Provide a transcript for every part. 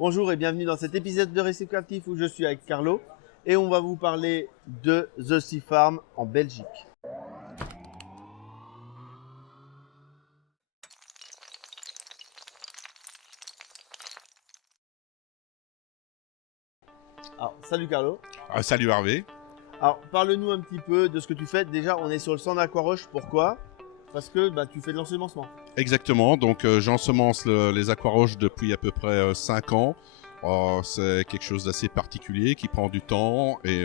Bonjour et bienvenue dans cet épisode de Récif Captif où je suis avec Carlo et on va vous parler de The Sea Farm en Belgique. Alors, salut Carlo. Salut Hervé. Alors, parle-nous un petit peu de ce que tu fais. Déjà, on est sur le centre d'Aquaroche. Pourquoi ? Parce que tu fais de l'ensemencement. Exactement, donc j'ensemence les aquaroches depuis à peu près 5 ans. C'est quelque chose d'assez particulier qui prend du temps et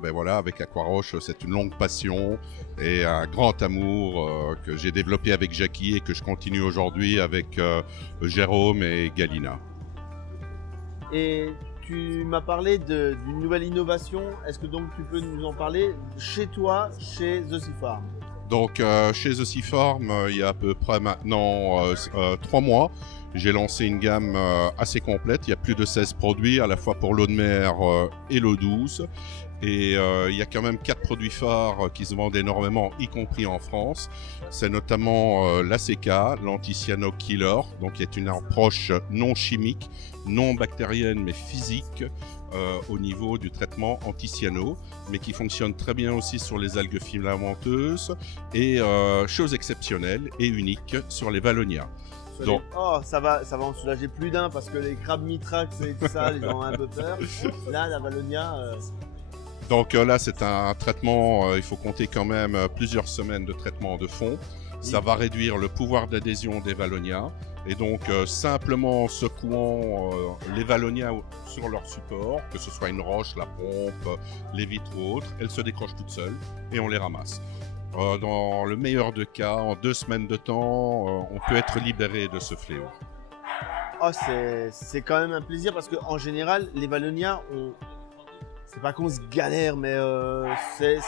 voilà, avec Aquaroche, c'est une longue passion et un grand amour que j'ai développé avec Jackie et que je continue aujourd'hui avec Jérôme et Galina. Et tu m'as parlé d'une nouvelle innovation. Est-ce que donc tu peux nous en parler chez toi, chez The Sea Farm ? Donc chez The Sea Farm, il y a à peu près maintenant 3 mois, j'ai lancé une gamme assez complète. Il y a plus de 16 produits, à la fois pour l'eau de mer et l'eau douce. Et il y a quand même 4 produits phares qui se vendent énormément, y compris en France. C'est notamment l'ACK, l'Anti-Cyano Killer, donc qui est une approche non chimique, non bactérienne mais physique au niveau du traitement anti-cyano, mais qui fonctionne très bien aussi sur les algues filamenteuses et chose exceptionnelle et unique sur les Valonia. Donc, ça va en soulager plus d'un parce que les crabes mitrax et tout ça, les gens ont un peu peur. Là, la Valonia. Donc là, c'est un traitement, il faut compter quand même plusieurs semaines de traitement de fond. Ça va réduire le pouvoir d'adhésion des Valonia. Et donc, simplement secouant les Valonia sur leur support, que ce soit une roche, la pompe, les vitres ou autres, elles se décrochent toutes seules et on les ramasse. Dans le meilleur des cas, en 2 semaines de temps, on peut être libéré de ce fléau. C'est quand même un plaisir parce qu'en général, les Valonia, c'est pas qu'on se galère, mais c'est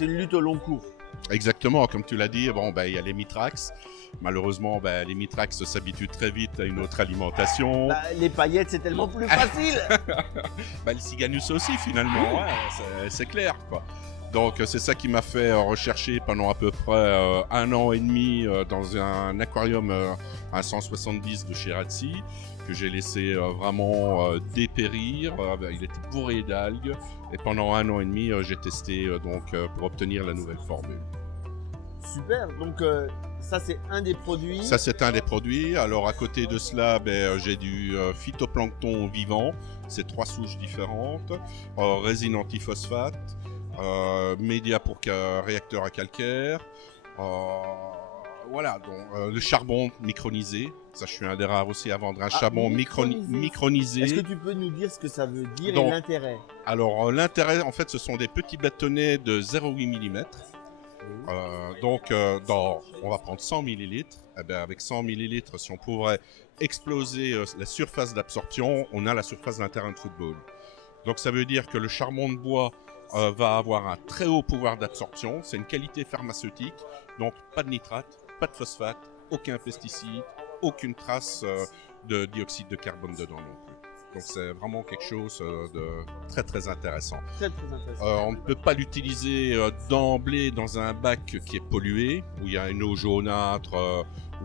une lutte au long cours. Exactement, comme tu l'as dit, il y a les mitrax. Malheureusement, les mitrax s'habituent très vite à une autre alimentation. Les paillettes, c'est tellement plus facile. Le Cyganus aussi, finalement, c'est clair, quoi. Donc, c'est ça qui m'a fait rechercher pendant à peu près 1 an et demi dans un aquarium à 170 de chez Ratsi, que j'ai laissé vraiment dépérir. Il était bourré d'algues. Et pendant 1 an et demi, j'ai testé pour obtenir la nouvelle formule. Super, donc ça c'est un des produits. Ça c'est un des produits. Alors à côté de cela, j'ai du phytoplancton vivant. C'est 3 souches différentes. Résine antiphosphate. Média pour réacteur à calcaire. Voilà, donc le charbon micronisé. Ça, je suis un des rares aussi à vendre un charbon micronisé. Est-ce que tu peux nous dire ce que ça veut dire et l'intérêt ? Alors, l'intérêt, en fait, ce sont des petits bâtonnets de 0,8 mm. On va prendre 100 ml. Avec 100 ml, si on pourrait exploser la surface d'absorption, on a la surface d'un terrain de football. Donc, ça veut dire que le charbon de bois va avoir un très haut pouvoir d'absorption. C'est une qualité pharmaceutique. Donc, pas de nitrate, pas de phosphate, aucun pesticide, aucune trace de dioxyde de carbone dedans non plus. Donc c'est vraiment quelque chose de très très intéressant. Très intéressant. On ne peut pas l'utiliser d'emblée dans un bac qui est pollué, où il y a une eau jaunâtre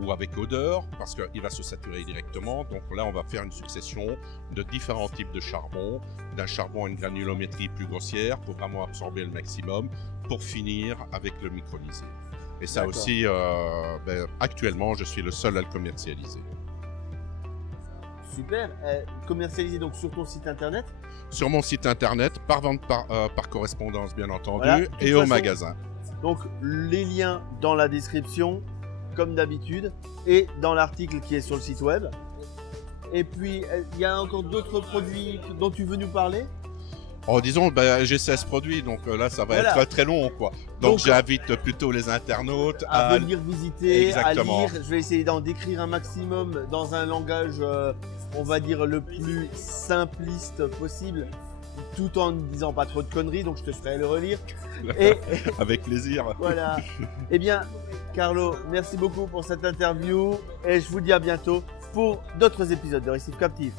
ou avec odeur, parce qu'il va se saturer directement. Donc là, on va faire une succession de différents types de charbon, d'un charbon à une granulométrie plus grossière pour vraiment absorber le maximum, pour finir avec le micronisé. Et ça aussi, actuellement, je suis le seul à le commercialiser. Super. Commercialisé donc sur ton site internet ? Sur mon site internet, par vente par correspondance bien entendu, et au magasin. Donc les liens dans la description, comme d'habitude, et dans l'article qui est sur le site web. Et puis, il y a encore d'autres produits dont tu veux nous parler ? Disons, j'ai 16 produits, donc là, ça va être très long, quoi. Donc j'invite plutôt les internautes à venir visiter, exactement. À lire. Je vais essayer d'en décrire un maximum dans un langage, on va dire, le plus simpliste possible, tout en ne disant pas trop de conneries, donc je te ferai le relire. Avec plaisir. Voilà. Eh bien, Carlo, merci beaucoup pour cette interview et je vous dis à bientôt pour d'autres épisodes de Récif Captif.